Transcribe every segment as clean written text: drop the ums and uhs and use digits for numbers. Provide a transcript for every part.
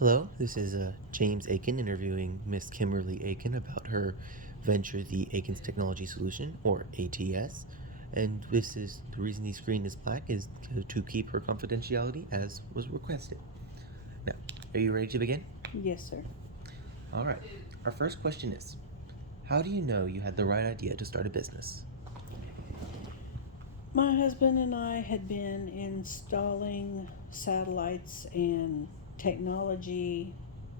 Hello, this is James Aiken interviewing Miss Kimberly Aiken about her venture, the Aiken's Technology Solution, or ATS. And this is the reason the screen is black is to keep her confidentiality as was requested. Now, are you ready to begin? Yes, sir. All right. Our first question is, how do you know you had the right idea to start a business? My husband and I had been installing satellites and technology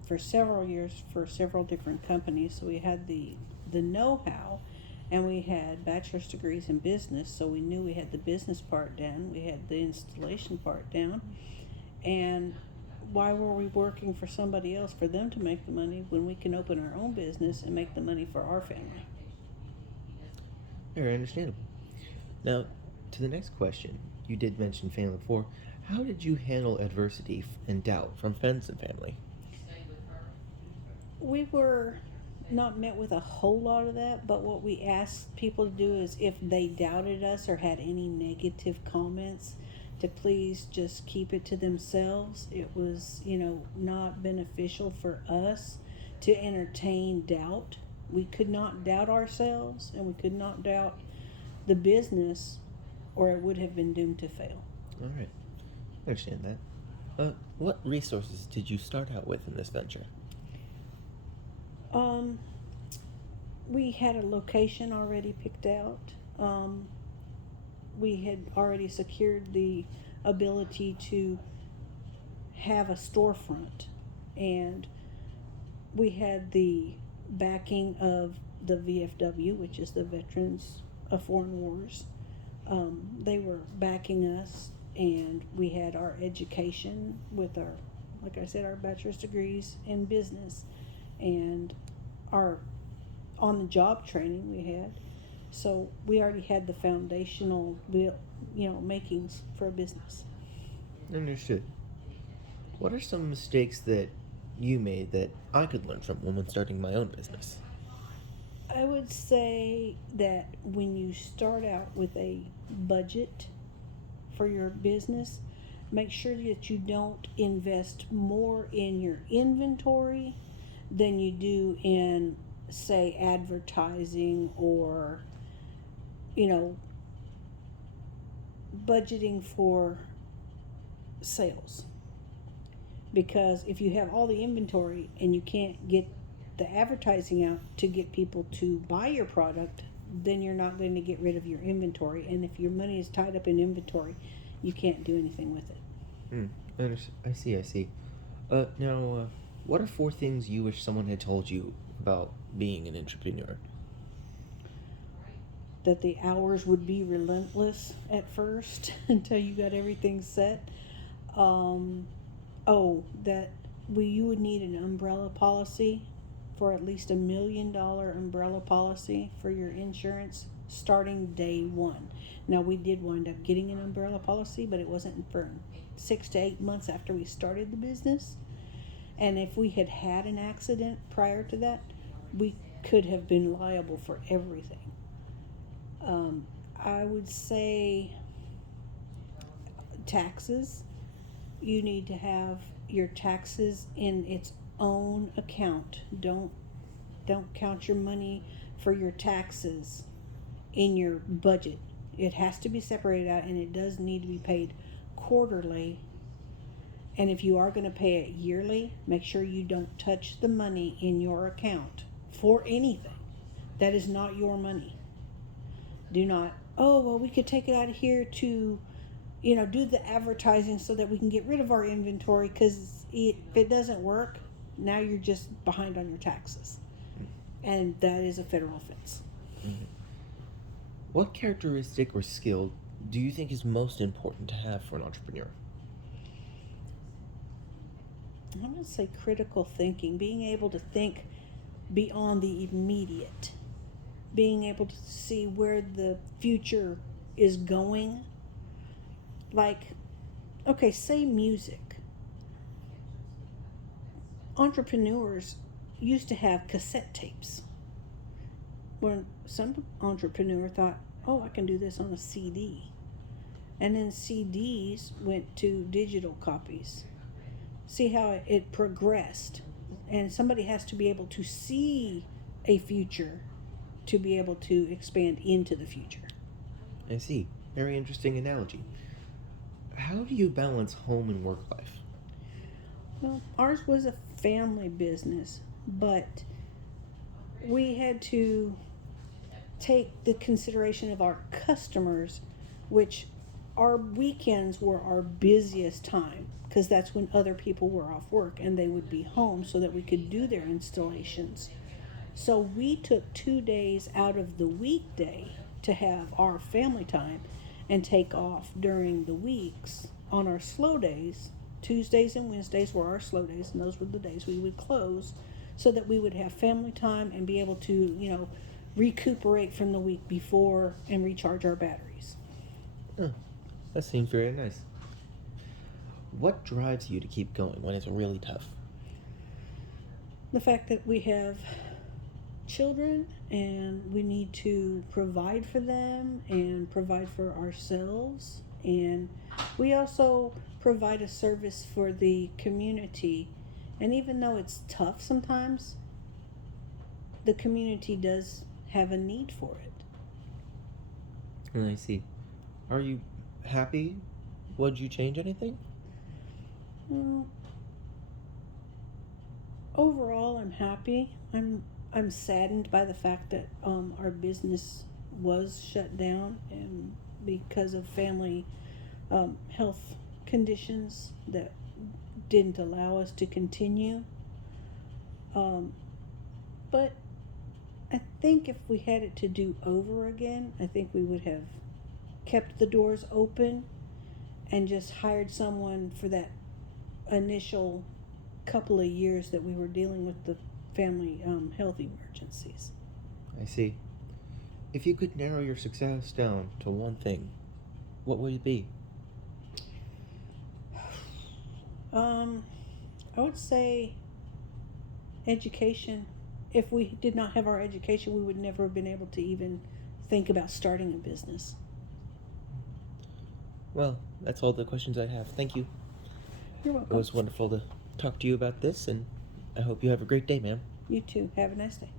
for several years for several different companies. So we had the know-how, and we had bachelor's degrees in business, so we knew we had the business part down, we had the installation part down. And why were we working for somebody else for them to make the money when we can open our own business and make the money for our family? Very understandable. Now, to the next question, you did mention family before. How did you handle adversity and doubt from friends and family? We were not met with a whole lot of that, but what we asked people to do is if they doubted us or had any negative comments, to please just keep it to themselves. It was, not beneficial for us to entertain doubt. We could not doubt ourselves, and we could not doubt the business, or it would have been doomed to fail. All right, I understand that. What resources did you start out with in this venture? Um, we had a location already picked out. We had already secured the ability to have a storefront, and we had the backing of the VFW, which is the Veterans of Foreign Wars. They were backing us, and we had our education with our, like I said, our bachelor's degrees in business, and our on the job training we had. So we already had the foundational, makings for a business. Understood. What are some mistakes that you made that I could learn from when starting my own business? I would say that when you start out with a budget for your business, make sure that you don't invest more in your inventory than you do in, say, advertising or, you know, budgeting for sales. Because if you have all the inventory and you can't get the advertising out to get people to buy your product, then you're not going to get rid of your inventory. And if your money is tied up in inventory, you can't do anything with it. I see. Now, what are 4 things you wish someone had told you about being an entrepreneur? That the hours would be relentless at first until you got everything set. Um, that you would need an umbrella policy for at least $1 million umbrella policy for your insurance starting day one. Now we did wind up getting an umbrella policy, but it wasn't for 6 to 8 months after we started the business. And if we had had an accident prior to that, we could have been liable for everything. I would say taxes. You need to have your taxes in its own account. Don't count your money for your taxes in your budget. It has to be separated out, and it does need to be paid quarterly. And if you are going to pay it yearly, make sure you don't touch the money in your account for anything. That is not your money. Do not, we could take it out of here to, do the advertising so that we can get rid of our inventory, because if it doesn't work, now you're just behind on your taxes. And that is a federal offense. Mm-hmm. What characteristic or skill do you think is most important to have for an entrepreneur? I'm going to say critical thinking, being able to think beyond the immediate, being able to see where the future is going. Like, okay, say music. Entrepreneurs used to have cassette tapes. When some entrepreneur thought, I can do this on a CD. And then CDs went to digital copies. see how it progressed. And somebody has to be able to see a future to be able to expand into the future. I see. Very interesting analogy. How do you balance home and work life? Well, ours was a family business, but we had to take the consideration of our customers, which our weekends were our busiest time because that's when other people were off work and they would be home so that we could do their installations. So we took 2 days out of the weekday to have our family time and take off during the weeks on our slow days. Tuesdays and Wednesdays were our slow days, and those were the days we would close so that we would have family time and be able to, recuperate from the week before and recharge our batteries. Oh, that seems very nice. What drives you to keep going when it's really tough? The fact that we have children and we need to provide for them and provide for ourselves, and we also provide a service for the community. And even though it's tough sometimes, the community does have a need for it. I see. Are you happy? Would you change anything? Well, overall, I'm happy. I'm saddened by the fact that our business was shut down and because of family health conditions that didn't allow us to continue. But I think if we had it to do over again, I think we would have kept the doors open and just hired someone for that initial couple of years that we were dealing with the family health emergencies. I see. If you could narrow your success down to one thing, what would it be? I would say education. If we did not have our education, we would never have been able to even think about starting a business. Well, that's all the questions I have. Thank you. You're It welcome. was wonderful to talk to you about this, and I hope you have a great day, ma'am. You too. Have a nice day.